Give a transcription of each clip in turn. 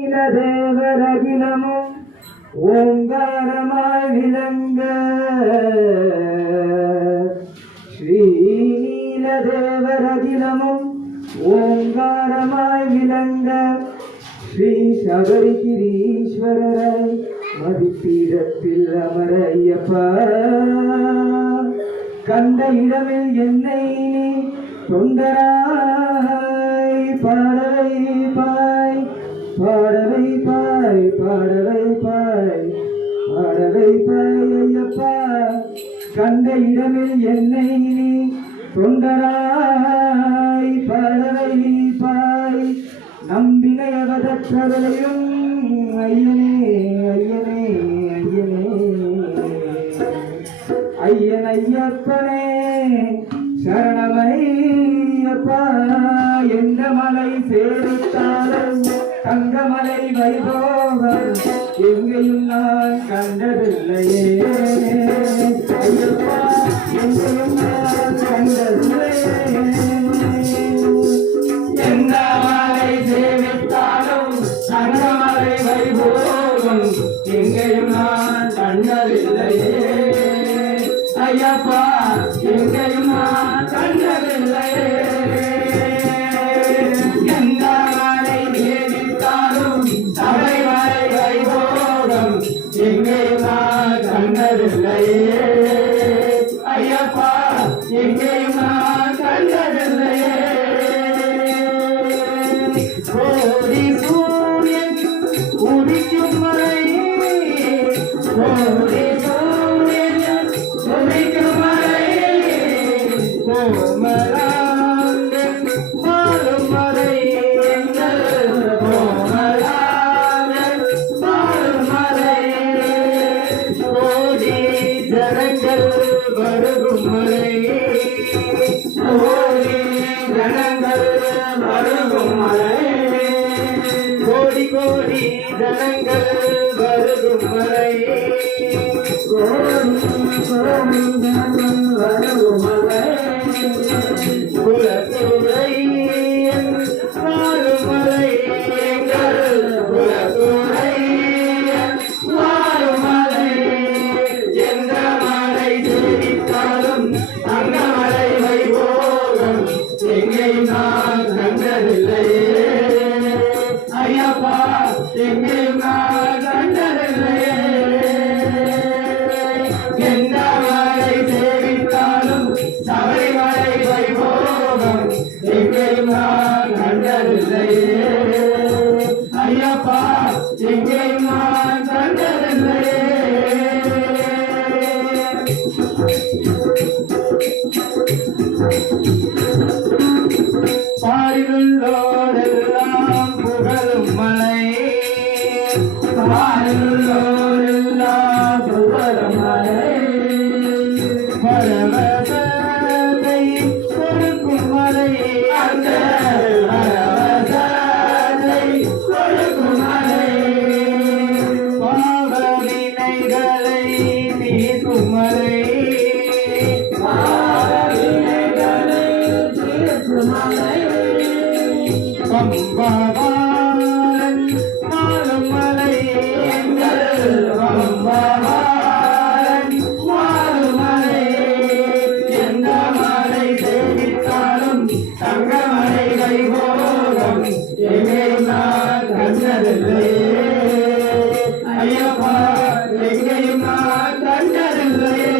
தேவரகிலமும் ஓங்காரமாய் விளங்க ஸ்ரீநீல தேவரகிலமும் ஓங்காரமாய் விளங்க ஸ்ரீ சபரிகிரீஸ்வரரை மதிப்பீடத்தில் அமர ஐயப்பா கண்ட இடமில் என்னை தொண்டராய் பாடவை பாய் பாடவை பாய் பாடவை பாய் பாடவை பாய் ஐயப்பா கண்ட இடமில் என்னை தொண்டராய் பாடவை பாய் நம்பினையவதற்றவளையும் ஐயனே ஐயனே ஐயனே ஐயன் ஐயப்பனே சரணமையப்பா எந்த மலை சேரித்தாலும் தங்கமலை வைபோகம் எங்கேயும் நான் கண்டதில்லையே ஐயப்பா எங்கேயும் நான் கண்டதில்லையே எந்த மலை சேவித்தாலும் தங்கமலை வைபோகம் எங்கேயும் நான் கண்டதில்லையே ஐயப்பா எங்கேயும் நான் கண்டதில்லையே எந்த மலை சேவித்தாலும் சபரிமலை வைபோகம் எங்கேயும் நான் கண்டதில்லையே ஐயப்பா எங்கேயும் நான் கண்டதில்லையே கோடி சூரியன் உதிக்கும் மலை கோடி சூரியன் உதிக்கும் மலை கோமலாங்கன் மாறும் மலை எங்கள் கோமலாங்கன் மாறும் மலை கோடி ஜனங்கள் வருகும் மலை கோடி ஜனங்கள் வருகும் மலை கோடி கோடி ஜனங்கள் வருகும் மலை கோடி கோடி ஜனங்கள் வருகும் மலை குலத்துறை வாழும் மலை எங்கள் குலத்துறை வாழும் மலை எந்த மலை தெரிவித்தாலும் அந்த மலை வைபோகம் எங்கேயும் நான் கண்டதில்லையே ஐயப்பா எங்கேயும் நான் கண்டதில்லையே எந்த மலை சேவித்தாலும் சபரிமலை வைபோகம் எங்கேயும் நான் கண்டதில்லையே ஐயப்பா எங்கேயும் நான் கண்டதில்லையே பாரிலுள்ளோரெல்லாம் புகழும் மலை பாரிலுள்ளோரெல்லாம் புகழும் மலை பரவசத்தை கொடுக்கும் மலை அந்த பரவசத்தை கொடுக்கும் மலை பாவ வினைகளை தீர்க்கும் மலை பம்பாவாரன் மாறும் மலை எங்கள் பம்பாவாரன் மாறும் மலை எந்த மலை சேவித்தாலும் தங்கமலை வைபோகம் எங்கேயும் நான் கண்டதில்லையே ஐயப்பா எங்கேயும் நான் கண்டதில்லையே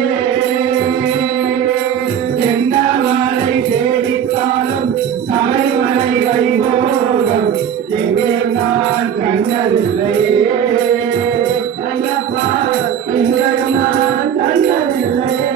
எந்த மலை சேவித்தாலும் சபரிமலை வைபோகம் எங்கேயும் நான் கண்டதில்லையே ஐயப்பா எங்கேயும் நான் கண்டதில்லையே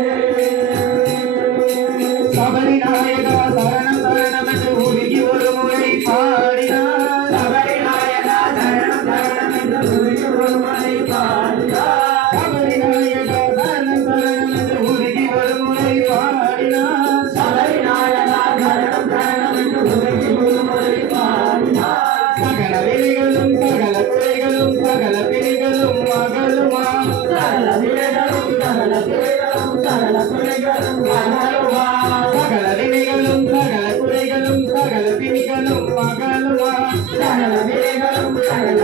சபரி நாயகா சரணம் சரணம் என்று உருகி ஒரு முறை பாடினார் சபரி நாயகா சரணம் சரணம் என்று உருகி ஒரு முறை பாடினார் சபரி நாயகா சரணம் சரணம் என்று உருகி ஒரு முறை பாடினார் சபரி நாயகா சரணம் சரணம் என்று உருகி ஒரு முறை பாடினார் சகல வினைகளும் சகல குறைகளும் சகல பிணிகளும் மகளுமா சகல வினைகளும் சகல குறைகளும் சகல பிணிகளும் மகளுமா சகல வினைகளும் சகல குறைகளும் சகல பிணிகளும் மகளுமா சகல வினைகளும் சகல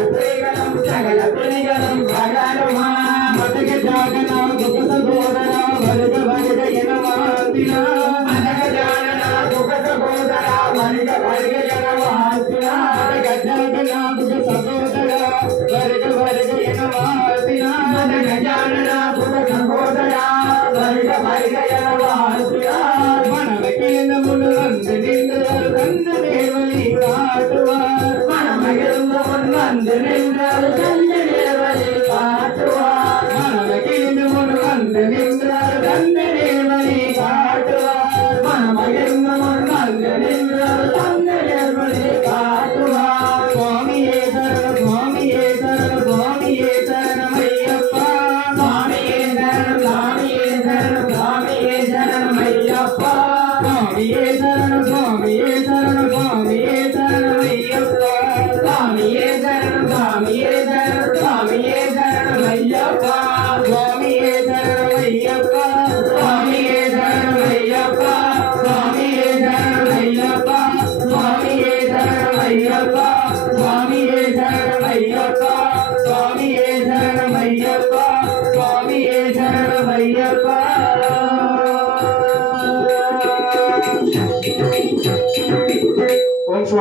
வந்து நின்றால் கண்டு நேர்வழி காட்டுவார் மனமகிழ்ந்து முன் வந்து நின்றால் கண்டு நேர்வழி காட்டுவார் மனமகிழ்ந்து முன் வந்து நின்றால் கண்டு நேர்வழி காட்டுவார் சுவாமியே சரணம் சுவாமியே சரணம் சுவாமியே சரணம் ஐயப்பா சுவாமியே சரணம் சுவாமியே சரணம் சுவாமியே சரணம் ஐயப்பா சுவாமியே சரணம் சுவாமியே சரணம் சுவாமியே சரணம் ஐயப்பா சுவாமியே சரணம் சுவாமியே சரணம் சுவாமியே சரணம் ஐயப்பா சுவாமியே சரணம் ஐயப்பா சுவாமியே சரணம் ஐயப்பா சுவாமியே சரணம் ஐயப்பா சுவாமியே சரணம் ஐயப்பா சுவாமியே சரணம் ஐயப்பா சுவாமியே சரணம் ஐயப்பா சுவாமியே சரணம் ஐயப்பா ஓம்